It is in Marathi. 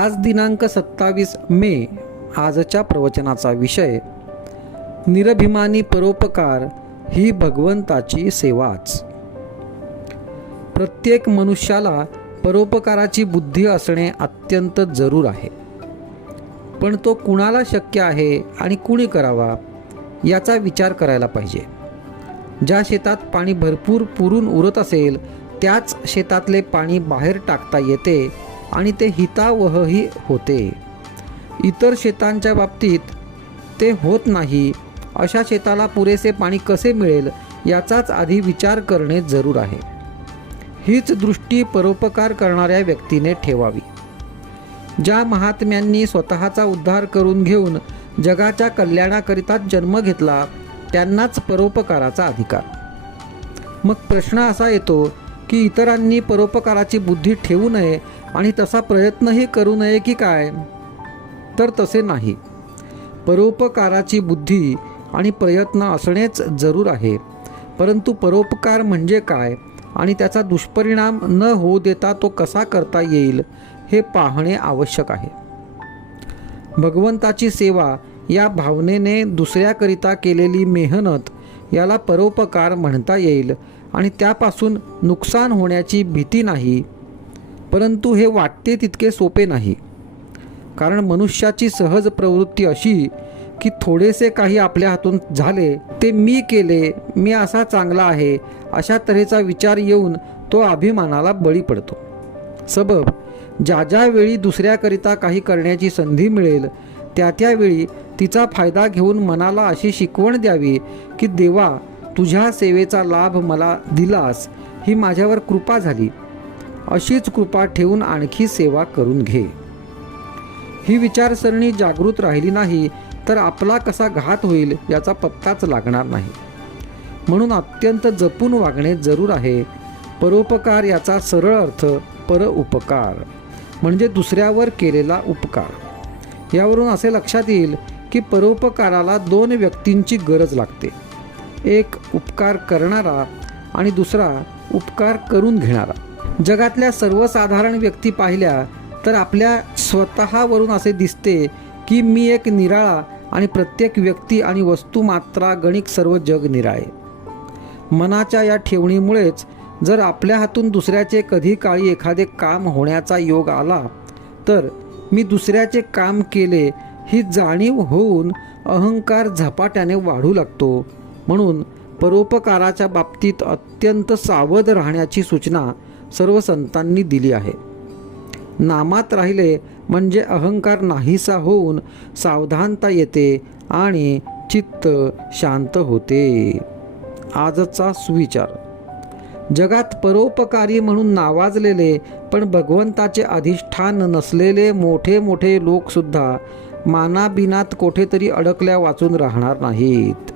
आज दिनांक 27 मे. आजच्या प्रवचनाचा विषय निरभिमानी परोपकार ही भगवंताची सेवाच. प्रत्येक मनुष्याला परोपकाराची बुद्धी असणे अत्यंत जरूर आहे, पण तो कुणाला शक्य आहे आणि कुणी करावा याचा विचार करायला पाहिजे. ज्या शेतात पाणी भरपूर पुरून उरत असेल त्याच शेतातले पाणी बाहेर टाकता येते आणि ते हितावहही होते. इतर शेतांच्या बाबतीत ते होत नाही. अशा शेताला पुरेसे पाणी कसे मिळेल याचाच आधी विचार करणे जरूर आहे. हीच दृष्टी परोपकार करणाऱ्या व्यक्तीने ठेवावी. ज्या महात्म्यांनी स्वतःचा उद्धार करून घेऊन जगाच्या कल्याणाकरिताच जन्म घेतला त्यांनाच परोपकाराचा अधिकार. मग प्रश्न असा येतो की इतरांनी परोपकाराची बुद्धी ठेवू नये आणि तसा प्रयत्नही करू नये की काय? तर तसे नाही. परोपकाराची बुद्धी आणि प्रयत्न असणेच जरूर आहे, परंतु परोपकार म्हणजे काय आणि त्याचा दुष्परिणाम न होऊ देता तो कसा करता येईल हे पाहणे आवश्यक आहे. भगवंताची सेवा या भावनेने दुसऱ्याकरिता केलेली मेहनत याला परोपकार म्हणता येईल आणि त्यापासून नुकसान होण्याची भीती नाही. परंतु हे वाटते तितके सोपे नाही, कारण मनुष्याची सहज प्रवृत्ती अशी की थोडेसे काही आपल्या हातून झाले ते मी केले, मी असा चांगला आहे अशा तऱ्हेचा विचार येऊन तो अभिमानाला बळी पडतो. सबब ज्या ज्या वेळी दुसऱ्याकरिता काही करण्याची संधी मिळेल त्या त्यावेळी तिचा फायदा घेऊन मनाला अशी शिकवण द्यावी की देवा, तुझ्या सेवेचा लाभ मला दिलास, ही माझ्यावर कृपा झाली. अशीच कृपा ठेवून आणखी सेवा करून घे. ही विचारसरणी जागृत राहिली नाही तर आपला कसा घात होईल याचा पत्ताच लागणार नाही. म्हणून अत्यंत जपून वागणे जरूर आहे. परोपकार याचा सरळ अर्थ परउपकार म्हणजे दुसऱ्यावर केलेला उपकार. यावरून असे लक्षात येईल की परोपकाराला दोन व्यक्तींची गरज लागते. एक उपकार करणारा आणि दुसरा उपकार करून घेणारा. जगातल्या सर्वसाधारण व्यक्ती पाहिल्या तर आपल्या स्वतःवरून असे दिसते की मी एक निराळा आणि प्रत्येक व्यक्ती आणि वस्तू मात्रा गणिक सर्व जग निराळे. मनाच्या या ठेवणीमुळेच जर आपल्या हातून दुसऱ्याचे कधी काळी एखादे काम होण्याचा योग आला तर मी दुसऱ्याचे काम केले ही जाणीव होऊन अहंकार झपाट्याने वाढू लागतो. म्हणून परोपकाराच्या बाबतीत अत्यंत सावध राहण्याची सूचना सर्व संतांनी दिली आहे. नामात राहिले म्हणजे अहंकार नाहीसा होऊन सावधानता येते आणि चित्त शांत होते. आजचा सुविचार. जगात परोपकारी म्हणून नावाजलेले पण भगवंताचे अधिष्ठान नसलेले मोठे मोठे लोकसुद्धा मानाबिनात कोठेतरी अडकल्या वाचून राहणार नाहीत.